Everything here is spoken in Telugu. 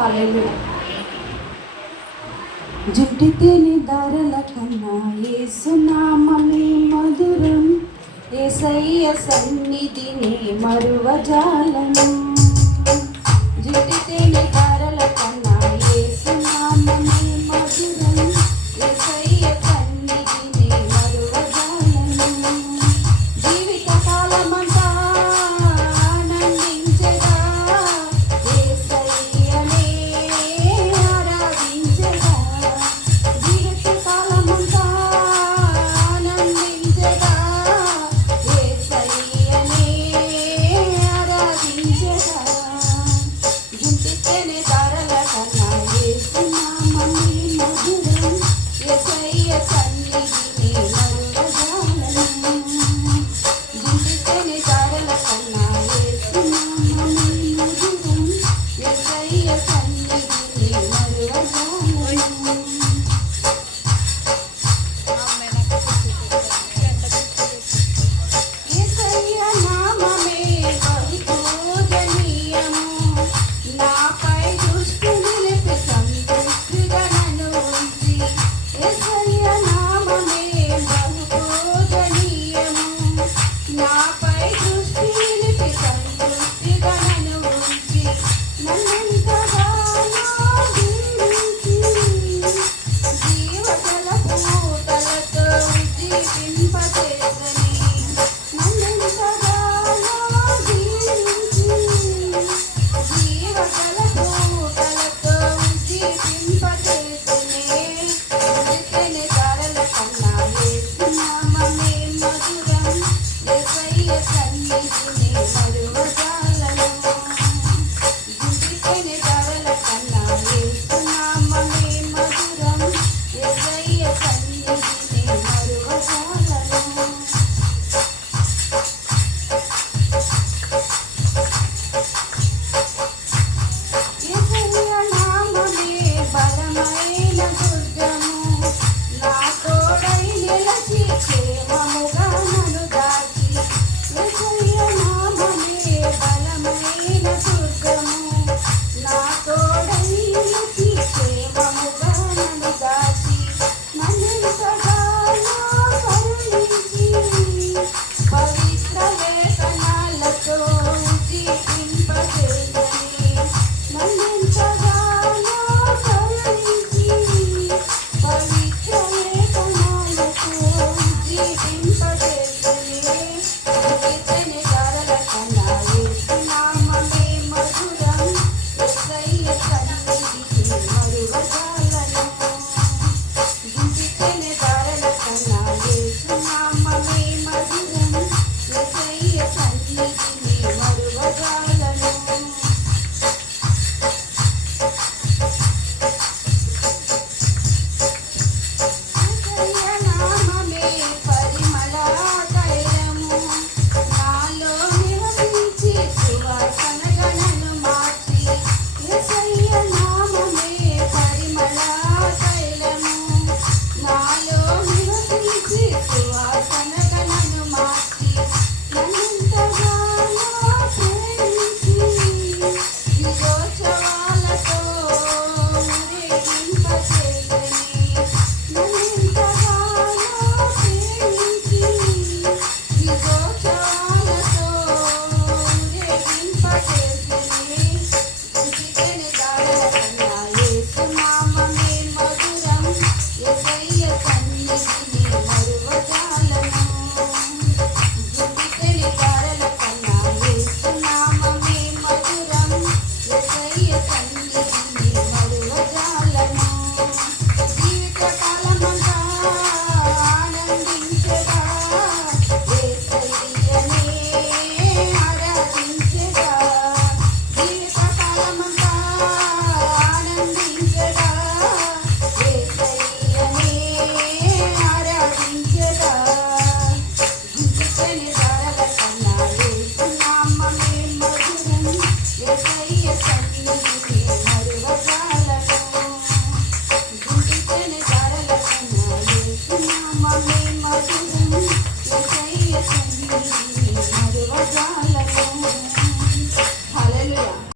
హల్లెలూయా. జుట్టితేని దారల కన్నా యేసునామమే మధురం, యేసయ్య సన్నిధిని మరువజాలను. జుట్టితేని దారల కన్నా యేసునామమే మధురం, యేసయ్య సన్నిధిని మరువజాలను. జీవిత కాలమంతా ఆనందించగా యేసయ్యనే ఆరాధించగా. జీవిత కాలమంతా ఆనందించగా యేసయ్యనే ఆరాధించగా. జుంటితేనే దారల కన్నా యేసునామమే మధురం, యేసయ్య సన్నిధిని మరువజాలను. జుంటితేనే దారల కన్నా యేసునామమే మధురం, యేసయ్య సన్నిధిని మరువజాలను. యేసయ్య నామమే బహు పూజనీయము, నాపై దృష్టి నిలిపి సంతృప్తిగా నన్ను ఉంచి. యేసయ్య నామమే బహు పూజనీయము, నాపై దృష్టి నిలిపి సంతృప్తిగా నన్ను ఉంచి. నన్నెంతగానో దీవించి జీవజల పూతలతో ఉజ్జీవింపచేసెని. నన్నెంతగానో దీవించి జీవజల పూతలతో ఉజ్జీవింపచేసెని. జుట్టితేని దారల కన్నా యేసునామమే మధురం, యేసయ్య సన్నిధిని మరువజాలను. జుట్టితేని దారల కన్నా యేసునామమే మధురం, యేసయ్య సన్నిధిని మరువజాలను. యేసయ్య నామమే బలమైన దుర్గము, నా తోడై నిలచి క్షేమముగా నన్ను దాచి. యేసయ్య నామమే బలమైన దుర్గము, నా తోడై నిలచి క్షేమముగా నన్ను దాచి. నన్నెంతగానో కరుణించి పవిత్ర లేఖనాలతో ఉజ్జీవింపచేసెని. నన్నెంతగానో కరుణించి పవిత్ర లేఖనాలతో ఉజ్జీవింపచేసెని. జుట్టితేని దారల కన్నా యేసునామమే మధురం, యేసయ్య సన్నిధిని మరువజాలను. జుట్టితేని దారల కన్నా యేసునామమే మధురం, యేసయ్య సన్నిధిని మరువజాలను. యేసయ్య నామమే పరిమళ తైలము, నాలో నివసించి సువాసనగా నన్ను మార్చి. యేసయ్య నామమే పరిమళ తైలము, నాలో నివసించి సువాసనగా నన్ను మార్చి. నన్నెంతగానో ప్రేమించి నిజోత్సవాలతో ఊరేగింపచేసెని. నన్నెంతగానో ప్రేమించి నిజోత్సవాలతో ఊరేగింపచేసెని. జుట్టితేని దారల కన్నా యేసునామమే మధురం, యేసయ్య సన్నిధిని మరువజాలను. జుట్టితేని దారల కన్నా యేసునామమే మధురం, యేసయ్య సన్నిధిని మరువజాలను. జీవిత కాలమంతా ఆనందించగా యేసయ్యనే ఆరాధించగా. జీవిత కాలమంతా ఆనందించగా యేసయ్యనే ఆరాధించగా. జుట్టితేని దారల కన్నా యేసునామమే మధురం, యేసయ్య సన్నిధిని